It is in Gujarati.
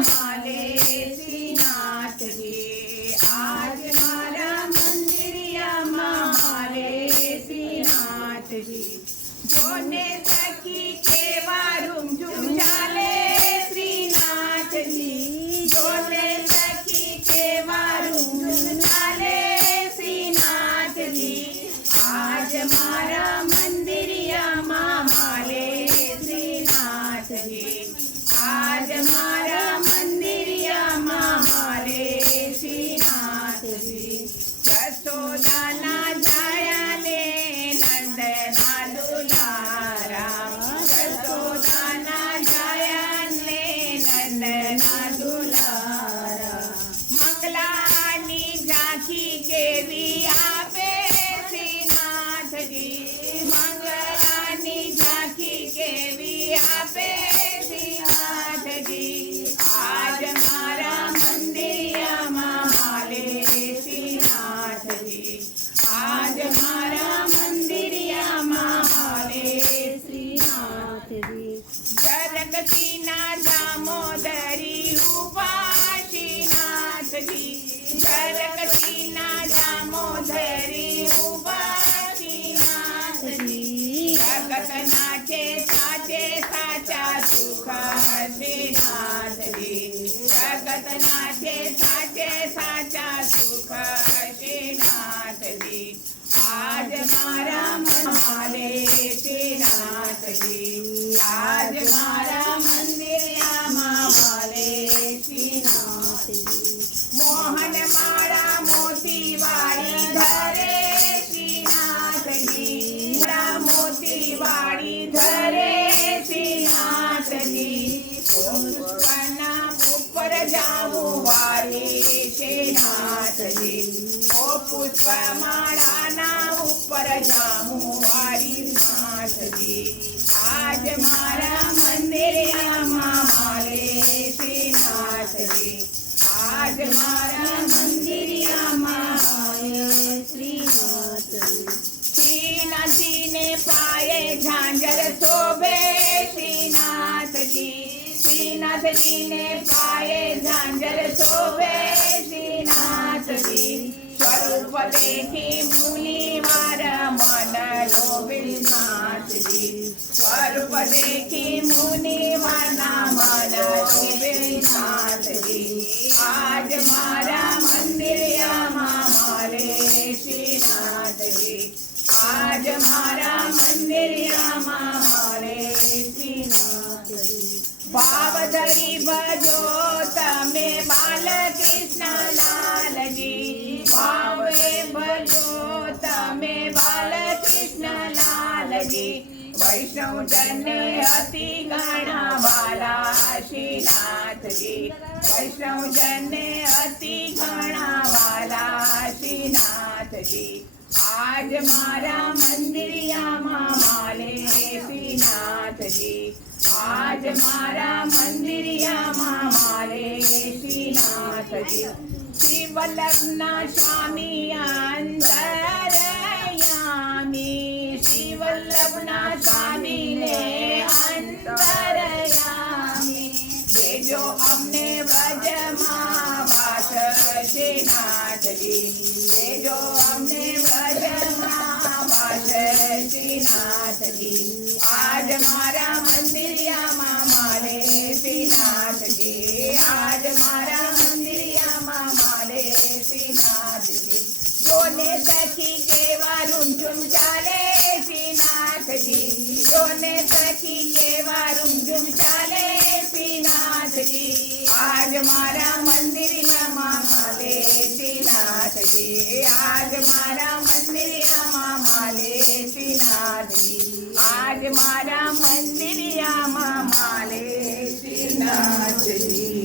माले श्रीनाथजी आज मारा मंदिरियाમાં माले श्रीनाथजी જોને સખી કેવા રૂમઝૂમ ચાલે શ્રીનાથજી જોને સખી કેવા રૂમઝૂમ ચાલે શ્રીનાથજી આજ મારા મંદિરિયામાં માલે શ્રીનાથજી આજ મારા મંદિરિયામાં માલે શ્રીનાથજી જશોદાના જાયા લે નંદના દુલારા જશોદાના જાયા લે નંદના દુલારા મંગલાની ઝાંખી કેવી આપે શ્રીનાથજી મંગલાની ઝાંખી કેવી આપે શ્રીનાથજી આજ મારા મંદિરિયામાં માલે શ્રીનાથજી આજ મારા મંદિરિયામાં માલે શ્રીનાથજી જગતીના દામોદરી ઉભા શ્રીનાથજી જગતીના દામોદરી ઉભા શ્રીનાથજી જગતના છે સાચે સાચા સુખ શ્રીનાથજી જગતના છે સાચે સાચા સુખ શ્રીનાથજી આજ મારા માલે શ્રીનાથજી આજ મારા મંદિરિયામાં માલે શ્રીનાથજી મોહન માળા મોતી વાળી ધરે શ્રીનાથજી મોતી વાળી ધરે શ્રીનાથજી પુષ્પના ઉપર જાવું વાળી શ્રીનાથજી ઓ પુષ્પ માળાના ઉપર જાવું વાળી નાથજી આજ મારા મંદિરિયામાં માલે શ્રીનાથજી આજ મારા મંદિરિયામાં માલે શ્રીનાથજી શ્રીનાથજીને પાયે ઝાંઝર શોભે શ્રીનાથજી શ્રીનાથજીને પાયે ઝાંઝર શોભે શ્રીનાથજી સ્વરૂપ દેખી મુનિવાર મન લોભે નાથજી સ્વરૂપ દેખી મુનિવારના મન લોભે નાથજી આજ મારા મંદિરિયામાં માલે શ્રીનાથજી આજ મારા મંદિરિયામાં માલે શ્રીનાથજી ભાવ ધરી ભજો તમે બાલકૃષ્ણ લાલજી ભાવે ભજો તમે બાલકૃષ્ણ લાલજી વૈષ્ણવજનને અતિ ગણા વાલા શ્રીનાથજી વૈષ્ણવજનને અતિ ગણા વાલા શ્રીનાથજી આજ મારા મંદિરિયામાં માલે શ્રીનાથજી આજ મારા મંદિરિયામાં માલે શ્રીનાથજી શિવલ્લભના સ્વામી અંતરયામી શિવલ્લભના સ્વામીને અંતરયામી દેજો અમને વ્રજમાં વાસ શ્રીનાથજી દેજો અમને વ્રજમાં વાસ શ્રીનાથજી આજ મારા મંદિરિયામાં માલે શ્રીનાથજી આજ મારા મંદિરિયામાં માલે શ્રીનાથજી જોને સખી કેવા રૂમઝૂમ ચાલે શ્રીનાથજી જોને સખી કેવા રૂમઝૂમ ચાલે શ્રીનાથજી આજ મારા મંદિરિયામાં માલે શ્રીનાથજી આજ મારા મંદિરિયામાં માલે શ્રીનાથજી આજ મારા મંદિરિયામાં માલે શ્રીનાથજી